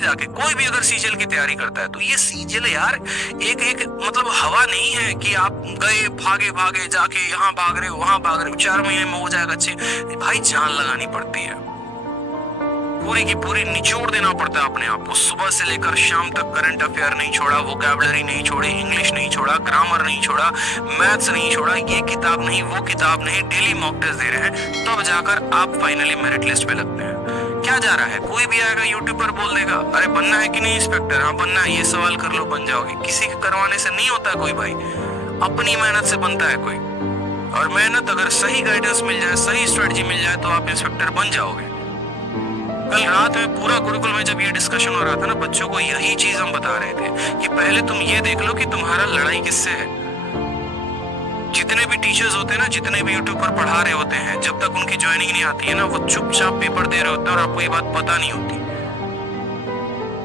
जाके कोई भी अगर सीजीएल की तैयारी करता है तो ये सीजीएल यार एक एक मतलब हवा नहीं है कि आप गए भागे भागे जाके यहाँ भाग रहे हो वहां भाग रहे हो 4 महीने में हो जाएगा अच्छे। भाई जान लगानी पड़ती है, पूरी की पूरी निचोड़ देना पड़ता है अपने आप को। सुबह से लेकर शाम तक करंट अफेयर नहीं छोड़ा, वोकैबुलरी नहीं छोड़ी, इंग्लिश नहीं छोड़ा, ग्रामर नहीं छोड़ा, मैथ्स नहीं छोड़ा, ये किताब नहीं वो किताब नहीं, डेली मॉक टेस्ट दे रहे हैं, तब जाकर आप फाइनली मेरिट लिस्ट पे लगते हैं। क्या जा रहा है, कोई भी आएगा यूट्यूब पर बोल देगा अरे बनना है कि नहीं इंस्पेक्टर, हाँ बनना है, ये सवाल कर लो बन जाओगे। किसी के करवाने से नहीं होता कोई भाई, अपनी मेहनत से बनता है कोई। और मेहनत अगर सही गाइडेंस मिल जाए, सही स्ट्रेटजी मिल जाए तो आप इंस्पेक्टर बन जाओगे। कल रात में पूरा गुरुकुल में जब ये डिस्कशन हो रहा था ना, बच्चों को यही चीज हम बता रहे थे कि पहले तुम ये देख लो कि तुम्हारा लड़ाई किससे है। जितने भी टीचर्स होते हैं ना, जितने भी यूट्यूब पर पढ़ा रहे होते हैं, जब तक उनकी ज्वाइनिंग नहीं आती है ना, वो चुपचाप पेपर दे रहे होते हैं और आपको ये बात पता नहीं होती,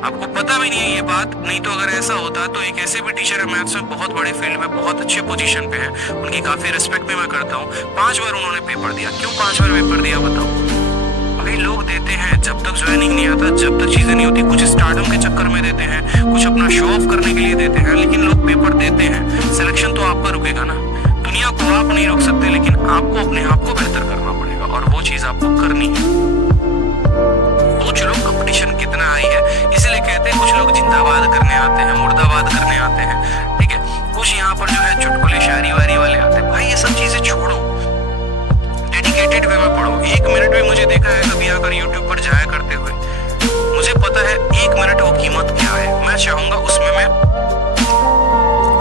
आपको पता भी नहीं है ये बात। नहीं तो अगर ऐसा होता तो एक ऐसे भी टीचर है मैथ्स में बहुत बड़े फील्ड में बहुत अच्छे पोजीशन पे है, उनकी काफी रिस्पेक्ट भी मैं करता हूँ, 5 बार उन्होंने पेपर दिया। क्यों 5 बार पेपर दिया बताओ? भाई लोग देते हैं जब तक ज्वाइनिंग नहीं आता, जब तक चीजें नहीं होती, कुछ स्टार्टअप के चक्कर में देते हैं, कुछ अपना शो ऑफ करने के लिए देते हैं, लेकिन लोग पेपर देते हैं। सिलेक्शन तो आपका रुकेगा ना, दुनिया को आप नहीं रोक सकते, लेकिन आपको अपने आप को बेहतर करना पड़ेगा और वो चीज आपको करनी है। सोच लो कंपटीशन कितना हाई है, इसीलिए कहते हैं कुछ लोग जिंदाबाद करने आते हैं, मुर्दाबाद करने आते हैं, ठीक है, कुछ यहाँ पर जो है चुटकुले शायरी वारी वाले आते हैं। भाई ये सब चीजें छोड़ो, डेडिकेटेड वे में पढ़ो। 1 मिनट भी मुझे देखा है कभी अगर यूट्यूब पर जाया करते हुए, मुझे पता है 1 मिनट वो कीमत क्या है। मैं चाहूंगा उसमें मैं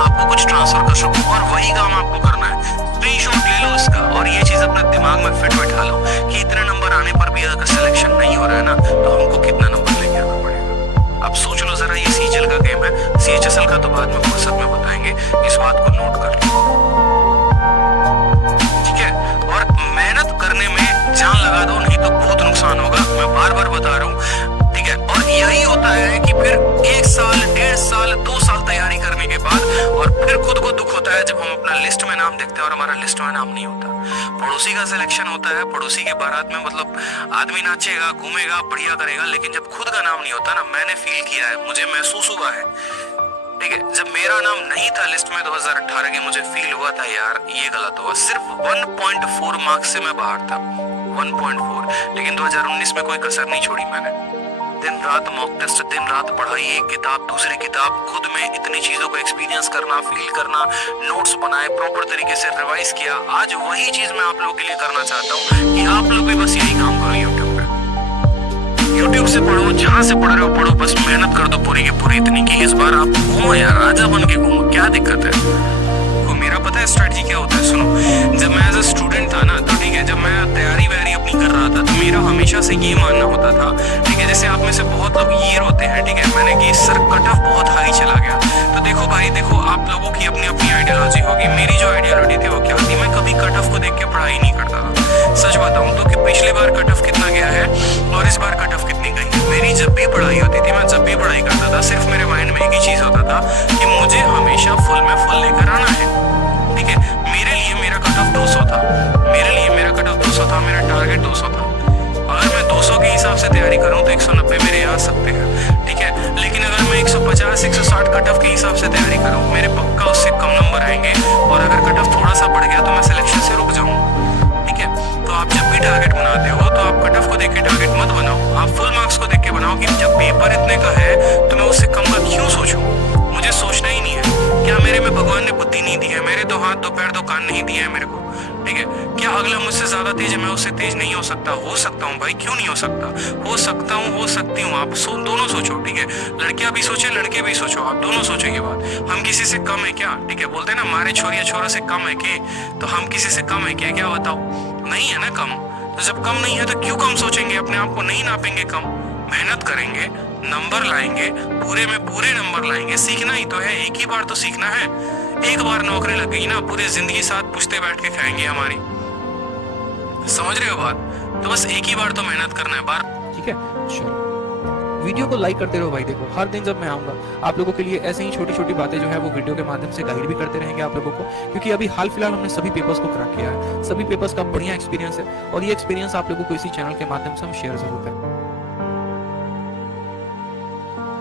आपको कुछ ट्रांसफर कर सकूं और वही काम आपको करना है। स्क्रीनशॉट ले लो इसका और ये चीज अपने दिमाग में फिट बैठा लो कि इतने नंबर आने पर भी अगर सिलेक्शन नहीं हो रहा है ना, तो हमको कितना नंबर लेके आना पड़ेगा। आप सोच लो जरा, ये सीजीएल का गेम है, सीएचएसएल का तो बाद में फुर्सत में बताएंगे, इस बात को नोट कर लो, ठीक है। और मेहनत करने में जान लगा दो, नहीं तो बहुत नुकसान होगा, मैं बार बार बता रहा हूँ, ठीक है। और यही होता है कि फिर 1 साल 1.5 साल 2 साल तैयारी करने के बाद और फिर खुद को दुख होता है जब हम अपना लिस्ट में नाम देखते हैं और हमारा लिस्ट में नाम नहीं होता। पड़ोसी का सिलेक्शन होता है, पड़ोसी के बारात में मतलब आदमी नाचेगा, घूमेगा, बढ़िया करेगा, लेकिन जब खुद का नाम नहीं होता ना, मैंने फील किया है, मुझे महसूस हुआ है, ठीक है। जब मेरा नाम नहीं था लिस्ट में 2018 के, मुझे फील हुआ था यार ये गलत हुआ। सिर्फ 1.4 मार्क्स से मैं बाहर था, 1.4, लेकिन 2019 में कोई कसर नहीं छोड़ी मैंने। दिन रात मॉक टेस्ट, दिन रात पढ़ाई, एक किताब दूसरी किताब, खुद में इतनी चीजों को एक्सपीरियंस करना, फील करना, नोट्स बनाए, प्रॉपर तरीके से रिवाइज किया। आज वही चीज मैं आप लोगों के लिए करना चाहता हूँ कि आप लोग भी बस यही काम करो यूट्यूब पे। यूट्यूब से पढ़ो, जहाँ से पढ़ रहे हो पढ़ो, बस मेहनत कर दो पूरी की पूरी, इतनी कि इस बार आप घूमो यार, राजा बन के घूमो, क्या दिक्कत है। तो मेरा पता है स्ट्रेटजी क्या होता है, सुनो। जब मैं एज अ स्टूडेंट था ना, तो ठीक है, जब मैं तैयारी वैयारी अपनी कर रहा था, तो मेरा हमेशा से ये मानना होता था, ठीक है, जैसे आप में से बहुत लोग ये रोते हैं, ठीक है, मैंने कि सर कट ऑफ बहुत हाई चला गया। तो देखो भाई देखो, आप लोगों की अपनी अपनी आइडियोलॉजी होगी, मेरी जो आइडियोलॉजी थी वो क्या थी, मैं कभी कट ऑफ को देख के पढ़ाई नहीं करता था। सच बताऊं तो कि पिछली बार कट ऑफ कितना गया है और इस बार कट ऑफ कितनी गई है। मेरी जब भी पढ़ाई होती थी, मैं जब भी पढ़ाई करता था, सिर्फ मेरे माइंड में एक ही चीज होता था कि मुझे हमेशा फुल में फुल लेकर आना है, ठीक है। मेरे लिए मेरा कट ऑफ 200 था, मेरे लिए मेरा कट ऑफ 200 था, मेरा टारगेट 200 था। अगर मैं 200 के हिसाब से तैयारी करूं तो 190 मेरे आ सकते हैं, ठीक है, लेकिन अगर मैं 150 160 कट ऑफ के हिसाब से तैयारी करूं, मेरे पक्का उससे कम नंबर आएंगे और अगर कट ऑफ थोड़ा सा बढ़ गया तो मैं सिलेक्शन से रुक जाऊं, ठीक है। तो आप जब भी टारगेट बनाते हो तो आप कट ऑफ को देख के टारगेट मत बनाओ, आप फुल मार्क्स को देख के बनाओ कि जब पेपर इतने का है तो मैं उससे कम का क्यों सोचूं, मुझे सोचना ही नहीं है। क्या मेरे में भगवान ने बुद्धि नहीं दी है, मेरे 2 हाथ 2 पैर 2 कान नहीं दिए हैं मेरे को, ठीक है। क्या अगला मुझसे ज्यादा तेज है, मैं उससे तेज नहीं हो सकता? हो सकता हूँ भाई, क्यों नहीं हो सकता, हो सकता हूँ, हो सकती हूँ। आप दोनों सोचो, ठीक है, लड़कियां भी सोचे लड़के भी सोचो, आप दोनों सोचो ये बात। हम किसी से कम है क्या, ठीक है, बोलते हैं ना मारे छोरिया छोरा से कम है के, तो हम किसी से कम है क्या बताओ, नहीं है ना कम। तो जब कम नहीं है तो क्यों कम सोचेंगे, अपने आप को नहीं नापेंगे कम, मेहनत करेंगे, नंबर लाएंगे, पूरे में पूरे नंबर लाएंगे। सीखना ही तो है, एक ही बार तो सीखना है। एक बार नौकरी लग गई ना, पूरी जिंदगी साथ पुश्ते बैठ के खाएंगे हमारी, समझ रहे हो बात। तो बस एक ही बार तो मेहनत करना है बार, ठीक है। चलो वीडियो को लाइक करते रहो भाई। देखो हर दिन जब मैं आऊंगा आप लोगों के लिए ऐसे ही छोटी छोटी बातें जो है वो वीडियो के माध्यम से गाइड भी करते रहेंगे आप लोगों को, क्योंकि अभी हाल फिलहाल हमने सभी पेपर्स को क्रैक किया है, सभी पेपर्स का बढ़िया एक्सपीरियंस है और ये एक्सपीरियंस आप लोगों को इसी चैनल के माध्यम से हम शेयर जरूर करें।